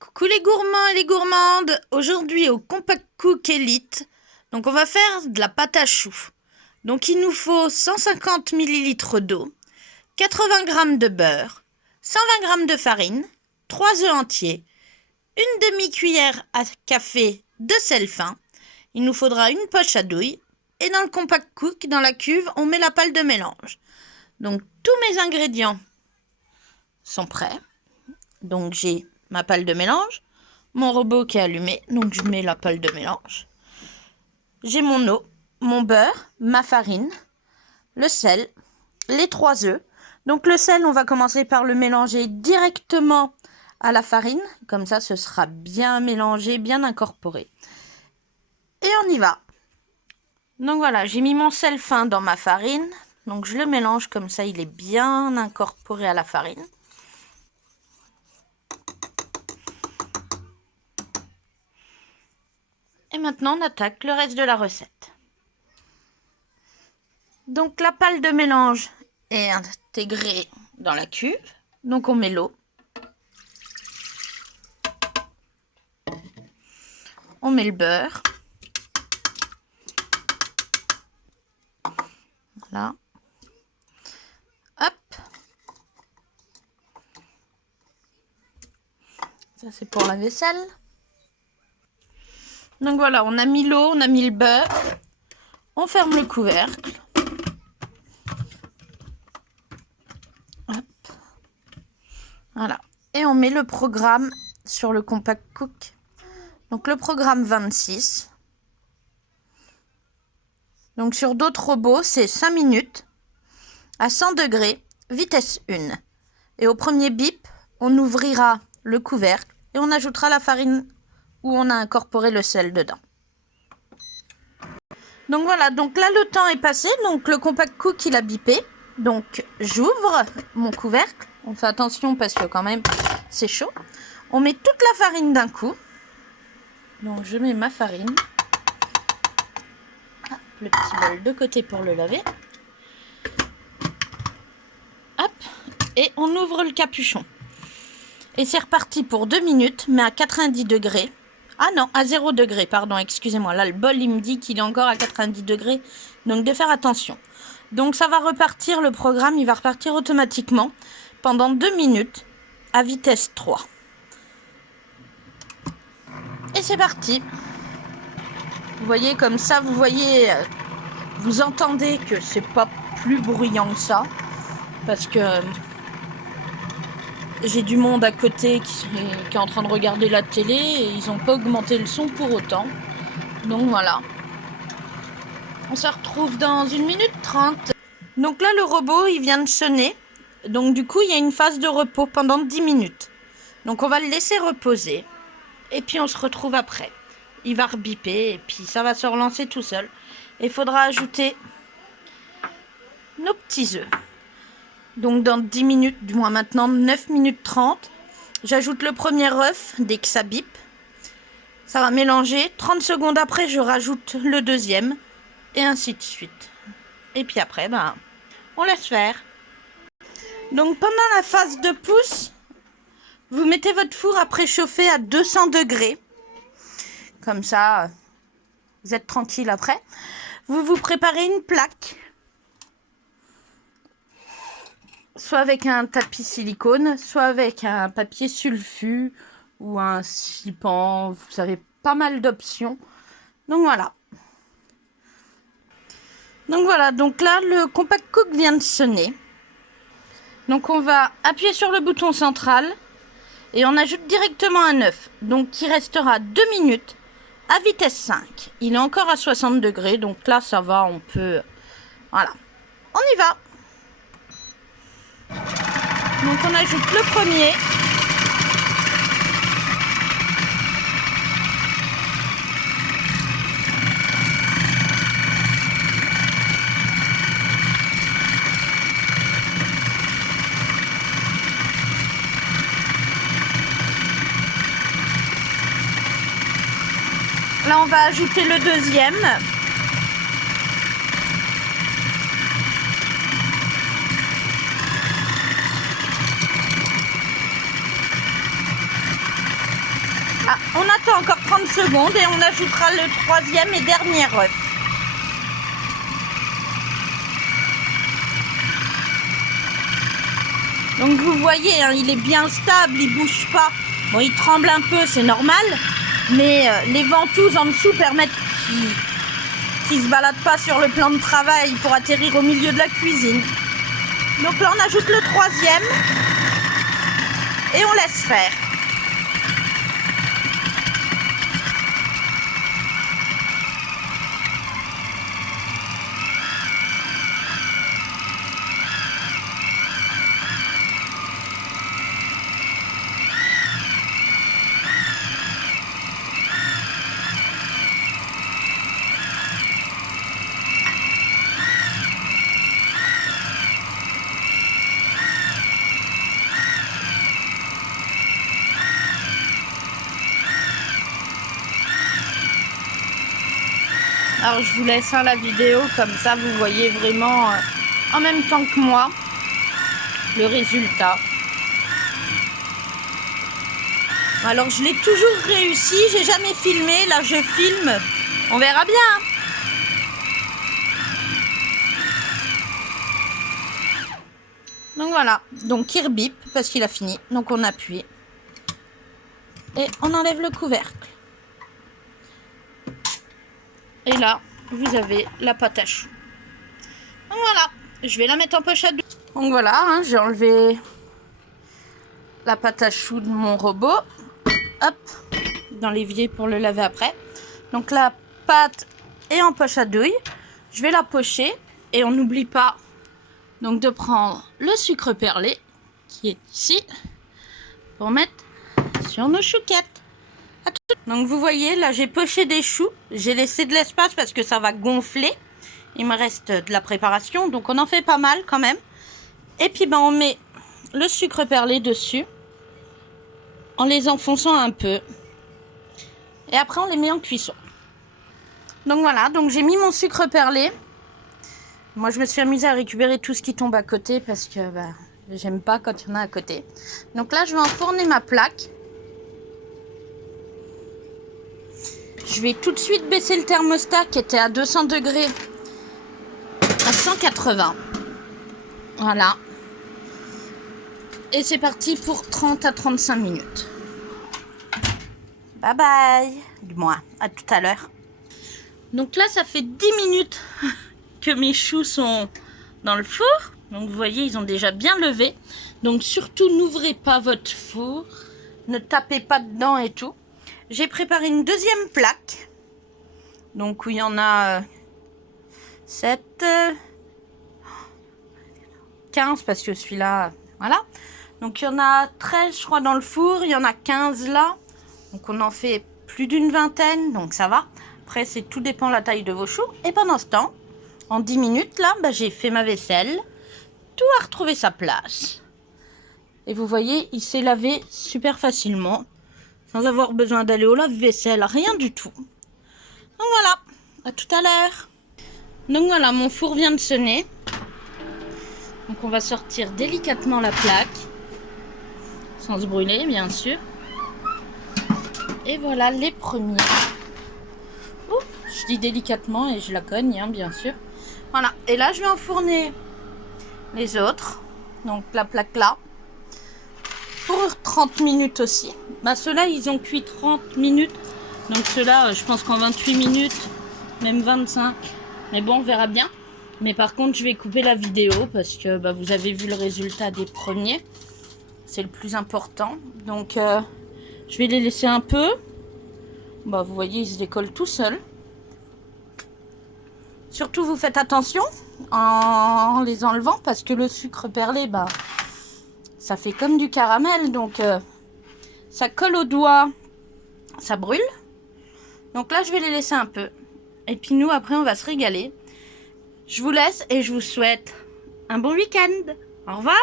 Coucou les gourmands et les gourmandes, aujourd'hui au Compact Cook Elite, donc on va faire de la pâte à choux. Donc il nous faut 150 ml d'eau, 80 g de beurre, 120 g de farine, 3 œufs entiers, une demi-cuillère à café de sel fin, il nous faudra une poche à douille et dans le Compact Cook, dans la cuve, on met la pâle de mélange. Donc tous mes ingrédients sont prêts, donc j'ai ma pâle de mélange, mon robot qui est allumé, donc je mets la pâle de mélange. J'ai mon eau, mon beurre, ma farine, le sel, les 3 œufs. Donc le sel, on va commencer par le mélanger directement à la farine, comme ça ce sera bien mélangé, bien incorporé. Et on y va. Donc voilà, j'ai mis mon sel fin dans ma farine, donc je le mélange comme ça, il est bien incorporé à la farine. Et maintenant, on attaque le reste de la recette. Donc, la pâle de mélange est intégrée dans la cuve. Donc, on met l'eau. On met le beurre. Voilà. Hop. Ça, c'est pour la vaisselle. Donc voilà, on a mis l'eau, on a mis le beurre. On ferme le couvercle. Hop. Voilà. Et on met le programme sur le Compact Cook. Donc le programme 26. Donc sur d'autres robots, c'est 5 minutes à 100 degrés, vitesse 1. Et au premier bip, on ouvrira le couvercle et on ajoutera la farine où on a incorporé le sel dedans. Donc voilà, donc là le temps est passé, donc le Compact Cook il a bipé. Donc j'ouvre mon couvercle, on fait attention parce que quand même c'est chaud. On met toute la farine d'un coup. Donc je mets ma farine. Hop, le petit bol de côté pour le laver. Hop, et on ouvre le capuchon. Et c'est reparti pour 2 minutes, mais à 90 degrés. Ah non, à 0 degré, pardon, excusez-moi. Là, le bol, il me dit qu'il est encore à 90 degrés. Donc, de faire attention. Donc, ça va repartir, le programme, il va repartir automatiquement pendant 2 minutes à vitesse 3. Et c'est parti. Vous voyez, comme ça, vous voyez, vous entendez que c'est pas plus bruyant que ça. Parce que j'ai du monde à côté qui est en train de regarder la télé et ils n'ont pas augmenté le son pour autant. Donc voilà. On se retrouve dans 1 minute 30. Donc là, le robot, il vient de sonner. Donc du coup, il y a une phase de repos pendant 10 minutes. Donc on va le laisser reposer. Et puis on se retrouve après. Il va rebiper et puis ça va se relancer tout seul. Et il faudra ajouter nos petits œufs. Donc dans 10 minutes, du moins maintenant 9 minutes 30, j'ajoute le premier œuf dès que ça bip. Ça va mélanger. 30 secondes après, je rajoute le deuxième. Et ainsi de suite. Et puis après, ben, on laisse faire. Donc pendant la phase de pousse, vous mettez votre four à préchauffer à 200 degrés. Comme ça, vous êtes tranquille après. Vous vous préparez une plaque. Soit avec un tapis silicone, soit avec un papier sulfu ou un slip-on. Vous avez pas mal d'options. Donc voilà. Donc voilà, donc là le Compact Cook vient de sonner. Donc on va appuyer sur le bouton central et on ajoute directement un œuf. Donc il restera 2 minutes à vitesse 5. Il est encore à 60 degrés, donc là ça va, on peut... Voilà, on y va. Donc on ajoute le premier. Là on va ajouter le deuxième. Ah, on attend encore 30 secondes et on ajoutera le troisième et dernier œuf. Donc vous voyez, hein, il est bien stable, il bouge pas. Bon, il tremble un peu, c'est normal. Mais les ventouses en dessous permettent qu'il ne se balade pas sur le plan de travail pour atterrir au milieu de la cuisine. Donc là, on ajoute le troisième et on laisse faire. Alors je vous laisse la vidéo, comme ça vous voyez vraiment en même temps que moi le résultat. Alors je l'ai toujours réussi, j'ai jamais filmé, là je filme, on verra bien. Donc voilà, donc il rebip parce qu'il a fini, donc on appuie et on enlève le couvercle. Et là, vous avez la pâte à choux. Donc voilà, je vais la mettre en poche à douille. Donc voilà, hein, j'ai enlevé la pâte à choux de mon robot. Hop, dans l'évier pour le laver après. Donc la pâte est en poche à douille. Je vais la pocher et on n'oublie pas donc de prendre le sucre perlé qui est ici pour mettre sur nos chouquettes. Donc vous voyez, là j'ai poché des choux, j'ai laissé de l'espace parce que ça va gonfler. Il me reste de la préparation, donc on en fait pas mal quand même. Et puis on met le sucre perlé dessus en les enfonçant un peu. Et après on les met en cuisson. Donc voilà, donc j'ai mis mon sucre perlé. Moi je me suis amusée à récupérer tout ce qui tombe à côté parce que j'aime pas quand il y en a à côté. Donc là je vais enfourner ma plaque. Je vais tout de suite baisser le thermostat qui était à 200 degrés à 180. Voilà. Et c'est parti pour 30 à 35 minutes. Bye bye. Du moins, à tout à l'heure. Donc là, ça fait 10 minutes que mes choux sont dans le four. Donc vous voyez, ils ont déjà bien levé. Donc surtout, n'ouvrez pas votre four. Ne tapez pas dedans et tout. J'ai préparé une deuxième plaque, donc où il y en a 7, 15 parce que celui-là, voilà. Donc il y en a 13 je crois dans le four, il y en a 15 là, donc on en fait plus d'une vingtaine, donc ça va. Après c'est tout dépend de la taille de vos choux. Et pendant ce temps, en 10 minutes là, j'ai fait ma vaisselle, tout a retrouvé sa place. Et vous voyez, il s'est lavé super facilement. Sans avoir besoin d'aller au lave-vaisselle, rien du tout. Donc voilà, à tout à l'heure. Donc voilà, mon four vient de sonner. Donc on va sortir délicatement la plaque. Sans se brûler, bien sûr. Et voilà les premiers. Ouh, je dis délicatement et je la cogne, hein, bien sûr. Voilà, et là je vais enfourner les autres. Donc la plaque là. Pour 30 minutes aussi. Ceux-là, ils ont cuit 30 minutes. Donc ceux-là, je pense qu'en 28 minutes, même 25. Mais bon, on verra bien. Mais par contre, je vais couper la vidéo parce que vous avez vu le résultat des premiers. C'est le plus important. Donc, je vais les laisser un peu. Vous voyez, ils se décollent tout seuls. Surtout, vous faites attention en les enlevant parce que le sucre perlé, ça fait comme du caramel, donc ça colle aux doigts, ça brûle. Donc là, je vais les laisser un peu. Et puis nous, après, on va se régaler. Je vous laisse et je vous souhaite un bon week-end. Au revoir.